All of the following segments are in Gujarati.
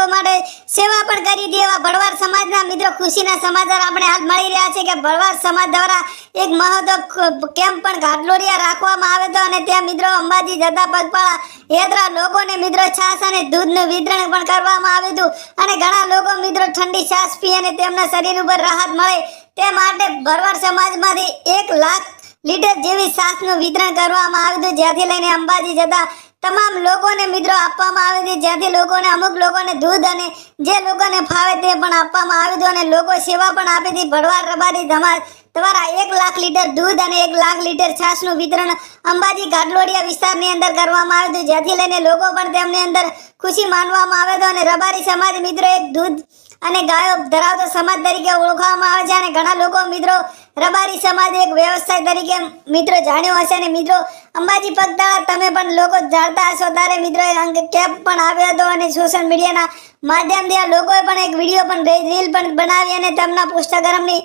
લોકો માટે સેવા પણ કરી હતી। એવા ભરવાડ સમાજના મિત્રો ખુશીના સમાચાર આપણે હાલ મળી રહ્યા છે કે ભરવાડ સમાજ દ્વારા એક મહોત્સવ કેમ્પ પણ ઘાટલોડિયા રાખવામાં આવ્યો હતો અને ત્યાં મિત્રો અંબાજી જતા પગપાળા યાત્રા લોકોને મિત્રો છાશ અને દૂધનું વિતરણ પણ કરવામાં આવ્યું હતું અને ઘણા લોકો મિત્રો ઠંડી છાશ પી અને તેમના શરીર ઉપર રાહત મળે તે માટે ભરવાડ સમાજમાંથી 1 લાખ લીટર જેવી છાશનું વિતરણ કરવામાં આવ્યું હતું, જ્યાંથી લઈને અંબાજી જતા તમામ લોકોને મિત્રો આપવામાં આવી હતી, જ્યાંથી લોકોને અમુક લોકોને દૂધ અને જે લોકોને ફાવે તે પણ આપવામાં આવ્યું હતું અને લોકો સેવા પણ આપી હતી। ભરવાડ રબારી સમાજ દ્વારા 1 લાખ લીટર દૂધ અને 1 લાખ લીટર છાશનું વિતરણ અંબાજી ઘાટલોડિયા વિસ્તારની અંદર કરવામાં આવ્યું હતું, જ્યાંથી લઈને લોકો પણ તેમની અંદર ખુશી માનવામાં આવે તો અને રબારી સમાજ મિત્રો એક દૂધ અને ગાયો ધરાવતો સમાજ તરીકે ઓળખવામાં આવે છે અને ઘણા લોકો મિત્રો રબારી સમાજ એક વ્યવસાય તરીકે મિત્રો જાણ્યો હશે અને મિત્રો અંબાજી પગતાળા તમે પણ લોકો જાણતા હશો ત્યારે મિત્રો કેમ્પ પણ આવ્યો હતો અને સોશિયલ મીડિયાના માધ્યમથી આ લોકોએ પણ એક વિડીયો પણ રીલ પણ બનાવી અને તેમના પોસ્ટાગ્રામની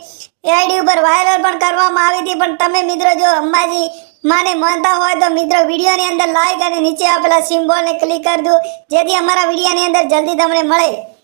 આઈડી ઉપર વાયરલ પણ કરવામાં આવી હતી। પણ તમે મિત્રો જો અંબાજી માને માનતા હોય તો મિત્રો વિડીયોની અંદર લાઈક અને નીચે આપેલા સિમ્બોલને ક્લિક કરી દો, જેથી અમારા વિડીયોની અંદર જલ્દી તમને મળે।